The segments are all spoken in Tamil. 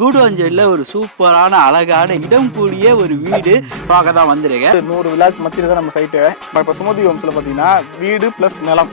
கூடுவாஞ்சேரியில் ஒரு சூப்பரான அழகான இடம் கூடிய ஒரு வீடு பார்க்க தான் வந்திருக்கேன். 100 விழாக்கு மத்தியில் தான் நம்ம சைட்டு. இப்போ சுமதி ஹோம்ஸில் பார்த்தீங்கன்னா வீடு ப்ளஸ் நிலம்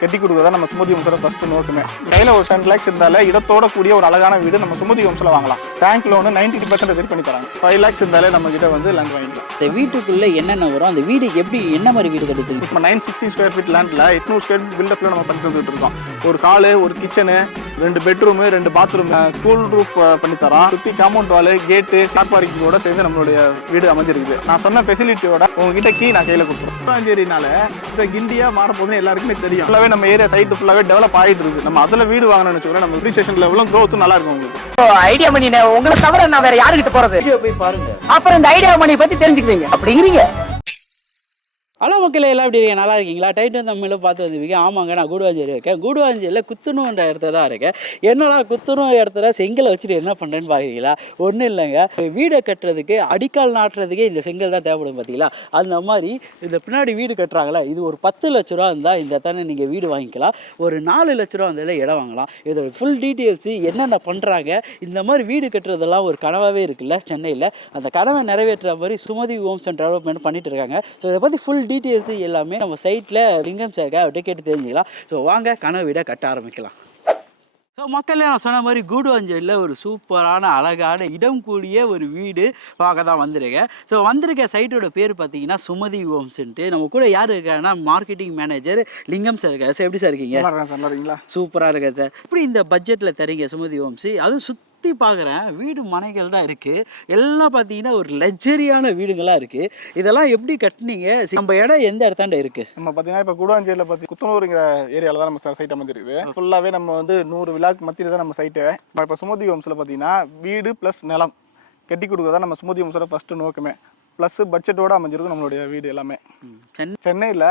கட்டி கொடுக்குறதா நம்ம சுமதி ஹோம்ஸோட ஃபர்ஸ்ட் நோக்குமே. கையில் ஒரு 10 lakhs இருந்தாலே இடத்தோட கூடிய ஒரு அழகான வீடு நம்ம சுமதி ஹோம்ஸில் வாங்கலாம். பேங்க் லோனு 90% ரெடி பண்ணி தராங்க. 5 lakhs இருந்தாலே நம்ம கிட்ட வந்து லேண்ட் வாங்கிக்கலாம். இந்த வீட்டுக்குள்ள என்னென்ன வரும், அந்த வீடு எப்படி என்ன மாதிரி வீடு கட்டுது? இப்போ 960 ஸ்கொயர் ஃபீட் லேண்டில் 800 ஸ்கொயர் ஃபீட் பில்டப்பில் நம்ம பண்ணி தந்துட்டு இருக்கோம். ஒரு ஹாலு, ஒரு kitchen, 2 bedroom, 2 bathroom, school roof பண்ணி தரோம். சுற்றி காம்பவுண்ட் வாலு, கேட்டு, கார் பார்க்கிங்கோட சேர்ந்து நம்மளுடைய வீடு அமைஞ்சிருக்குது. நான் சொன்ன ஃபெசிலிட்டியோட உங்ககிட்ட கீ நான் கையில் கொடுத்துருவோம். கூடுவாஞ்சேரினால இந்த கிண்டியா மாறப்போகுதுன்னு எல்லாருக்குமே தெரியும். ஃபுல்லாகவே நம்ம ஏரியா சைட்டு ஃபுல்லாகவே டெவலப் ஆகிட்டு இருக்குது. நம்ம அதில் வீடு வாங்கணும்னு வச்சுக்கோங்க, நம்ம அப்ரிசியேஷன் லெவலும் க்ரோத்தும் நல்லா இருக்கும். உங்களுக்கு ஐடியா மணி உங்களை தவிர நான் வேற யாருக்கிட்ட போறது? போய் பாருங்க, அப்புறம் இந்த ஐடியா மணி பத்தி தெரிஞ்சுக்குவீங்க அப்படிங்கிறீங்க. ஹலோ மக்களே, எல்லாம் எப்படி இருக்கீங்க? நல்லா இருக்கீங்களா? டைட்டன் தமிழில் பார்த்து வந்துருக்கீங்க. ஆமாங்க, நான் கூடுவாஞ்சேரி இருக்கேன். கூடுவாஞ்சேரியில் குத்துணுன்ற இடத்துல தான் இருக்கேன். என்னடா குத்துணும் இடத்துல செங்கலை வச்சுட்டு என்ன பண்ணுறேன்னு பார்க்குறீங்களா? ஒன்றும் இல்லைங்க, வீடை கட்டுறதுக்கு அடிக்கால் நாட்டுறதுக்கே இந்த செங்கல் தான் தேவைப்படும். பார்த்தீங்களா? அந்த மாதிரி இந்த பின்னாடி வீடு கட்டுறாங்களே, இது ஒரு 10 லட்ச ரூபா இருந்தால் இந்த தானே நீங்கள் வீடு வாங்கிக்கலாம். ஒரு 4 லட்ச ரூபா இருந்தாலும் இடம் வாங்கலாம். இதோட ஃபுல் டீட்டெயில்ஸு என்னென்ன பண்ணுறாங்க, இந்த மாதிரி வீடு கட்டுறதெல்லாம் ஒரு கனவாகவே இருக்குல்ல சென்னையில். அந்த கனவை நிறைவேற்றுற மாதிரி சுமதி ஹோம்ஸ் அண்ட் டெவலப்மெண்ட் பண்ணிட்டு இருக்காங்க. ஸோ இதை பற்றி ஃபுல் டீட்டெயில்ஸு எல்லாமே நம்ம சைட்டில் லிங்கம் சேர்க்க அவர்கிட்ட கேட்டு தெரிஞ்சுக்கலாம். ஸோ வாங்க கனவு வீடை கட்ட ஆரம்பிக்கலாம். ஸோ மக்களே, நான் சொன்ன மாதிரி கூடுவாஞ்சேரியில் ஒரு சூப்பரான அழகான இடம் கூடிய ஒரு வீடு பார்க்க தான் வந்திருக்கேன். ஸோ வந்திருக்க சைட்டோட பேர் பார்த்தீங்கன்னா சுமதி ஹோம்ஸ்ன்ட்டு. நம்ம கூட யார் இருக்காங்கன்னா மார்க்கெட்டிங் மேனேஜர் லிங்கம் சார் இருக்கார். சார் எப்படி சார் இருக்கீங்க? நல்லா இருக்கீங்களா? சூப்பராக இருக்கேன் சார். எப்படி இந்த பட்ஜெட்டில் தரீங்க சுமதி ஹோம்ஸ்? அதுவும் சுற்றி பார்க்குறேன் வீடு மனைகள் தான் இருக்குது. எல்லாம் பார்த்தீங்கன்னா ஒரு லக்ஸரியான வீடுங்களாக இருக்குது. இதெல்லாம் எப்படி கட்டினீங்க? நம்ம இடம் எந்த இடத்தாண்ட இருக்குது? நம்ம பார்த்தீங்கன்னா இப்போ கூடுவாஞ்சேரியில் பார்த்து குத்தனூருங்கிற ஏரியாவில் தான் நம்ம சைட் அமைஞ்சிருக்குது. ஃபுல்லாகவே நம்ம வந்து 100 விழாக்கு மத்தியில் தான் நம்ம சைட்டு. இப்போ சுமதி ஹோம்ஸில் பார்த்தீங்கன்னா வீடு ப்ளஸ் நிலம் கட்டி கொடுக்குறதா நம்ம சுமதி ஹோம்ஸோட ஃபஸ்ட்டு நோக்கமே. ப்ளஸ் பட்ஜெட்டோடு அமைஞ்சிருக்கும் நம்மளுடைய வீடு எல்லாமே. சென்னையில்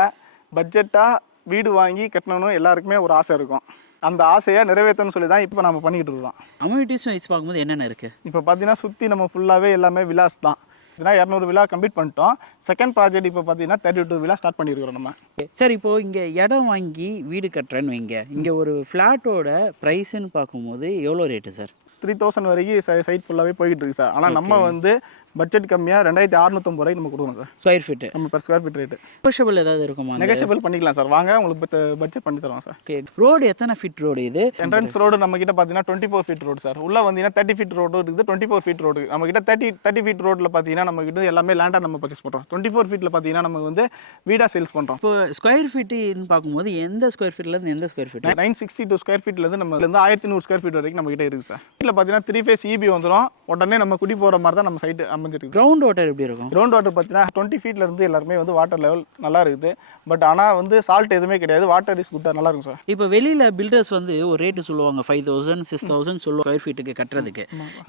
பட்ஜெட்டாக வீடு வாங்கி கட்டணும்னு எல்லாருக்குமே ஒரு ஆசை இருக்கும். அந்த ஆசையை நிறைவேற்றணும்னு சொல்லி தான் இப்போ நம்ம பண்ணிக்கிட்டு இருக்கோம். அம்யூனிட்டிஸும் வைஸ் பார்க்கும்போது என்னென்ன இருக்குது? இப்போ பார்த்தீங்கன்னா சுற்றி நம்ம ஃபுல்லாகவே எல்லாமே விலாஸ் தான். இதுனா 200 விழா கம்ப்ளீட் பண்ணிட்டோம். செகண்ட் ப்ராஜெக்ட் இப்போ பார்த்தீங்கன்னா 32 விழா ஸ்டார்ட் பண்ணியிருக்கிறோம் நம்ம. சார், இப்போது இங்கே இடம் வாங்கி வீடு கட்டுறேன்னு வைங்க, இங்கே ஒரு ஃப்ளாட்டோட ப்ரைஸுன்னு பார்க்கும்போது எவ்வளோ ரேட்டு சார்? 3000 வரைக்கும் சைட் ஃபுல்லாகவே போய்கிட்டு இருக்குது சார். ஆனால் நம்ம வந்து பட்ஜெட் கம்மியாக 2650 ரூபாய்க்கு நம்ம கொடுக்கணும் சார். ஸ்கொயர் ஃபீட்டு நம்ம per square feet rate negotiable ஏதாவது இருக்குமா? நெகோஷியபிள் பண்ணிக்கலாம் சார். வாங்க, உங்களுக்கு பட்ஜெட் பண்ணி தருவோம் சார். ஓகே. ரோடு எத்தனை ஃபீட் ரோடு இது? என்ட்ரன்ஸ் ரோடு நம்ம கிட்ட பார்த்தீங்கன்னா 24 ஃபீட் ரோடு சார். உள்ள வந்தீங்கன்னா 30 ஃபீட் ரோடு இருக்குது, 24 ஃபீட் ரோடு. நம்ம கிட்ட 30 ஃபீட் ரோட்டில் பார்த்தீங்கன்னா நம்ம கிட்ட எல்லாமே லேண்டாக நம்ம பர்ச்சேஸ் பண்ணுறோம். 24 ஃபீட்டில் பார்த்தீங்கன்னா நம்ம வந்து வீடாக சேல்ஸ் பண்ணுறோம். இப்போ ஸ்கொயர் ஃபீட்டுன்னு பார்க்கும்போது எந்த ஸ்கொயர் ஃபீட்லேருந்து எந்த ஸ்கொயர் ஃபீட்? 962 ஸ்கொயர் ஃபீட்லேருந்து நம்ம 1100 ஸ்கொயர் ஃபீட் வரைக்கும் நம்ம கிட்ட இருக்குது சார். இதில் பார்த்தீங்கன்னா 3 ஃபேஸ் EB வந்துடும். உடனே நம்ம குடி போகிற மாதிரி தான் நம்ம சைட்டு அமைஞ்சிருக்கு. கிரவுண்ட் வாட்டர் எப்படி இருக்கும்? கிரவுண்ட் வாட்டர் பார்த்தீங்கன்னா 20 ஃபீட்ல இருந்து எல்லாருமே வந்து வாட்டர் லெவல் நல்லா இருக்குது. பட் ஆனால் வந்து சால்ட் எதுவுமே கிடையாது. வாட்டர் இஸ் குட்டாக நல்லா இருக்கும் சார். இப்போ வெளியில் பில்டர்ஸ் வந்து ஒரு ரேட்டு சொல்லுவாங்க, 5000 6000 சொல்லுவாங்க ஸ்கொயர் ஃபீட்டுக்கு கட்டுறதுக்கு.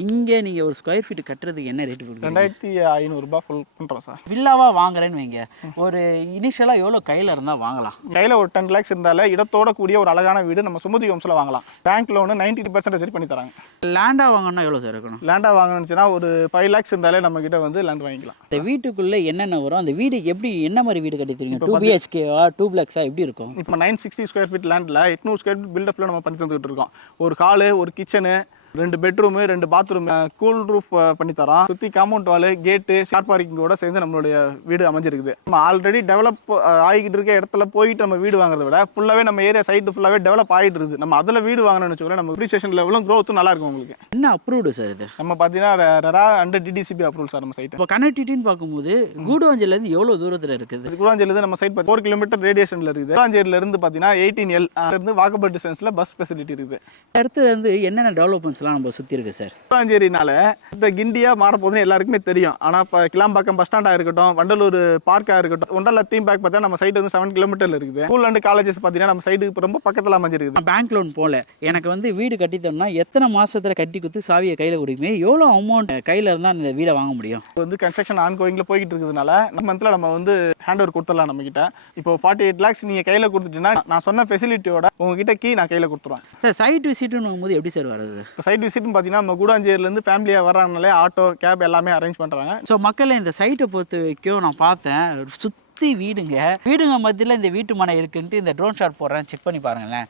இங்கே நீங்கள் ஒரு ஸ்கொயர் ஃபீட்டு கட்டுறதுக்கு என்ன ரேட்டு கொடுக்குறீங்க? 2500 ரூபாய் ஃபுல் பண்ணுறோம் சார். வில்லாவாக வாங்குறேன்னு வைங்க, ஒரு இனிஷியலாக எவ்வளோ கையில் இருந்தால் வாங்கலாம்? கையில் ஒரு 10 lakhs இருந்தாலே இடத்தோட கூடிய ஒரு அழகான வீடு நம்ம சுமதி ஹோம்ஸில் வாங்கலாம். பேங்க் லோனு 90% ரெடி பண்ணி தராங்க. லேண்டாக வாங்கணும்னா எவ்வளோ சார் இருக்கணும்? லேண்டாக வாங்கணுச்சுன்னா ஒரு 5 lakhs இருந்தாலே நம்ம கிட்ட வந்து லேண்ட் வாங்கிக்கலாம். இந்த வீட்டுக்குள்ளே என்னென்ன வரும், அந்த வீடு எப்படி என்ன மாதிரி வீடு கட்டி தருவீங்க? 2 BHKவா 2 BHKஸா எப்படி இருக்கும்? இப்போ 960 ஸ்கொயர் ஃபீட் லேண்டில் 800 ஸ்கொயர் ஃபீட் பில்டப்பில் நம்ம பண்ணி தந்துக்கிட்டு இருக்கோம். ஒரு ஹாலு, ஒரு kitchen, 2 bedroom, 2 bathroom, school roof பண்ணி தரோம். சுற்றி காம்பவுண்ட் வாலு, கேட்டு, கார் பார்க்கிங்கோட சேர்ந்து நம்மளுடைய வீடு அமைஞ்சிருக்குது. நம்ம ஆல்ரெடி டெவலப் ஆகிக்கிட்டு இருக்க இடத்துல போயிட்டு நம்ம வீடு வாங்குறத விட ஃபுல்லாகவே நம்ம ஏரியா சைட்டு ஃபுல்லாகவே டெவலப் ஆகிட்டு இருக்குது. நம்ம அதில் வீடு வாங்கணும்னு வச்சுக்கோங்க, நம்ம அப்ரிசியேஷன் லெவலும் க்ரோத்தும் நல்லா இருக்கும். உங்களுக்கு என்ன அப்ரூவ்டு சார் இது? நம்ம பார்த்தீங்கன்னா RERA and DDCB approval sir நம்ம சைட். இப்போ கனெக்டிவிட்டின்னு பார்க்கும்போது கூடுவாஞ்சேரிலேருந்து எவ்வளோ தூரத்தில் இருக்குது? கூடுவாஞ்சேரியிலேருந்து நம்ம சைட் 4 கிலோமீட்டர் ரேடியேஷனில் இருக்குது. கூடுவாஞ்சேரியிலேருந்து பார்த்தீங்கன்னா 18L இருந்து வாக்கபிள் டிஸ்டன்ஸில் பஸ் ஃபெசிலிட்டி இருக்குது. அடுத்து வந்து என்னென்ன டெவலப்மெண்ட்ஸ்லாம் நம்ம சுற்றி இருக்குது சார்? கூடுவாஞ்சேரினால இந்த கிண்டியா மாறப்போகுதுன்னு எல்லாருக்குமே தெரியும். ஆனால் இப்போ கிளாம்பாக்கம் பஸ் ஸ்டாண்டாக இருக்கட்டும், வண்டலூர் பார்க்காக இருக்கட்டும், ஒண்டலா தீம் பார்க் பார்த்தா நம்ம சைட் வந்து 7 கிலோமீட்டரில் இருக்குது. ஸ்கூல் அண்ட் காலேஜஸ் பார்த்தீங்கன்னா நம்ம சைட்டுக்கு ரொம்ப பக்கத்தில் அமைஞ்சிருக்குது. பேங்க் லோன் போல எனக்கு வந்து வீடு கட்டித்தோம்னா எத்தனை மாதத்தில் கட்டி கொடுத்து சாவியை கையில் கொடுக்குமே, எவ்வளோ அமௌண்ட் கையில் இருந்தால் இந்த வீடை வாங்க முடியும்? இப்போ வந்து கன்ஸ்ட்ரக்ஷன் ஆன்கோயிங்கில் போய்கிட்டு இருக்கிறதுனால மந்த்தில் நம்ம வந்து ஹேண்ட் ஓவர் கொடுத்துடலாம். நம்மகிட்ட இப்போ 48 lakhs நீங்கள் கையில் கொடுத்துட்டீங்கன்னா நான் சொன்ன ஃபெசிலிட்டியோட உங்ககிட்ட கீ நான் கையில் கொடுத்துருவேன் சார். சைட் விசிட்டுன்னு போது எப்படி சார் வருது? இப்போ சைட் விசிட்னு பார்த்தீங்கன்னா நம்ம கூடுவாஞ்சேரியிலேருந்து ஃபேமிலியாக வர்றாங்கனாலே ஆட்டோ கேப் எல்லாமே அரேஞ்ச் பண்ணுறாங்க. ஸோ மக்களை இந்த சைட்டை பொறுத்த வரைக்கும் நான் பார்த்தேன், சுற்றி வீடுங்க மத்தியில் இந்த வீட்டு மனை இருக்குன்ட்டு இந்த ட்ரோன் ஷாட் போடுறேன், செக் பண்ணி பாருங்களேன்.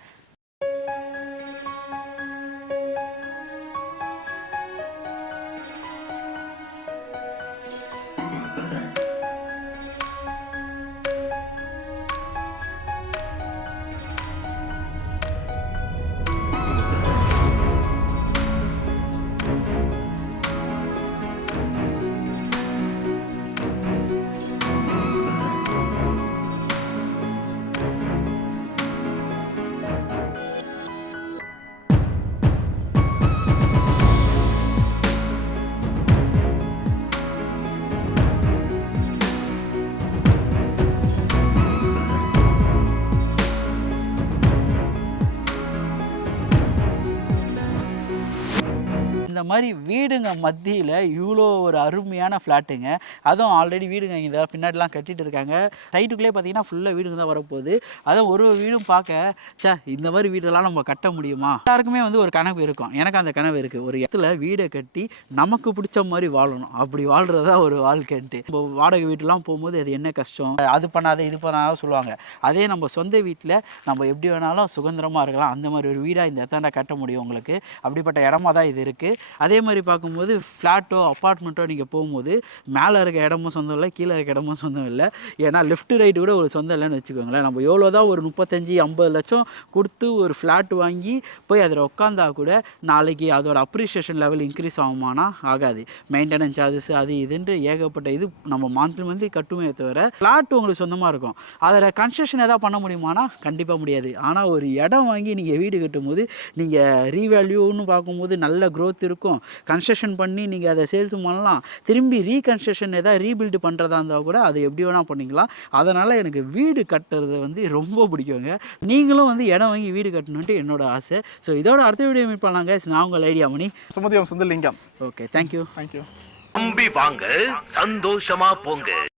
மாதிரி வீடுங்க மத்தியில் இவ்வளோ ஒரு அருமையான ஃப்ளாட்டுங்க. அதுவும் ஆல்ரெடி வீடுங்க இங்கே பின்னாடிலாம் கட்டிட்டு இருக்காங்க. சைட்டுக்குள்ளே பார்த்தீங்கன்னா ஃபுல்லாக வீடுங்க தான் வரப்போகுது. அதுவும் ஒரு வீடும் பார்க்க இந்த மாதிரி வீடெல்லாம் நம்ம கட்ட முடியுமா? எல்லாருக்குமே வந்து ஒரு கனவு இருக்கும். எனக்கு அந்த கனவு இருக்குது. ஒரு இடத்துல வீடை கட்டி நமக்கு பிடிச்ச மாதிரி வாழணும். அப்படி வாழ்கிறதா ஒரு வாழ்க்கைன்ட்டு. இப்போ வாடகை வீட்டுலாம் போகும்போது அது என்ன கஷ்டம், அது பண்ணாத இது பண்ணாத சொல்லுவாங்க. அதே நம்ம சொந்த வீட்டில் நம்ம எப்படி வேணாலும் சுதந்திரமாக இருக்கலாம். அந்த மாதிரி ஒரு வீடாக இந்த இடத்தாண்ட கட்ட முடியும் உங்களுக்கு. அப்படிப்பட்ட இடமா தான் இது இருக்குது. அதே மாதிரி பார்க்கும்போது ஃப்ளாட்டோ அப்பார்ட்மெண்ட்டோ நீங்கள் போகும்போது மேலே இருக்க இடமும் சொந்தம் இல்லை, கீழே இருக்க இடமும் சொந்தம் இல்லை. ஏன்னா லெஃப்ட் ரைட்டு கூட ஒரு சொந்தம் இல்லைன்னு வச்சுக்கோங்களேன். நம்ம எவ்வளோ தான் ஒரு 35-50 லட்சம் கொடுத்து ஒரு ஃப்ளாட் வாங்கி போய் அதில் உட்காந்தா கூட நாளைக்கு அதோட அப்ரிஷியேஷன் லெவல் இன்க்ரீஸ் ஆகுமானா ஆகாது. மெயின்டெனன்ஸ் சார்ஜஸ் அது இதுன்ட்டு ஏகப்பட்ட இது நம்ம மந்த்லி கட்டுமே தவிர ஃப்ளாட் உங்களுக்கு சொந்தமாக இருக்கும். அதில் கன்ஸ்ட்ரக்ஷன் எதாவது பண்ண முடியுமானா கண்டிப்பாக முடியாது. ஆனால் ஒரு இடம் வாங்கி நீங்கள் வீடு கட்டும்போது நீங்கள் ரீவேல்யூன்னு பார்க்கும்போது நல்ல க்ரோத் இருக்கும். கன்ஸ்ட்ரக்ஷன் பண்ணி நீங்கள் அதை சேல்ஸ் பண்ணலாம். திரும்பி ரீகன்ஸ்ட்ரக்ஷன் எதாவது ரீபில்டு பண்ணுறதா இருந்தால் கூட அது எப்படி வேணால் பண்ணிக்கலாம். அதனால் எனக்கு வீடு கட்டுறது வந்து ரொம்ப பிடிக்குங்க. நீங்களும் வந்து இடம் வாங்கி வீடு கட்டணுன்ட்டு என்னோட ஆசை. ஸோ இதோட அடுத்த வீடியோ மீட் பண்ணலாங்க. நான் உங்கள் ஐடியா மணி. சுமதியம் சுந்தரலிங்கம். Okay, thank you. தேங்க்யூ. நம்பி வாங்க, சந்தோஷமா போங்க.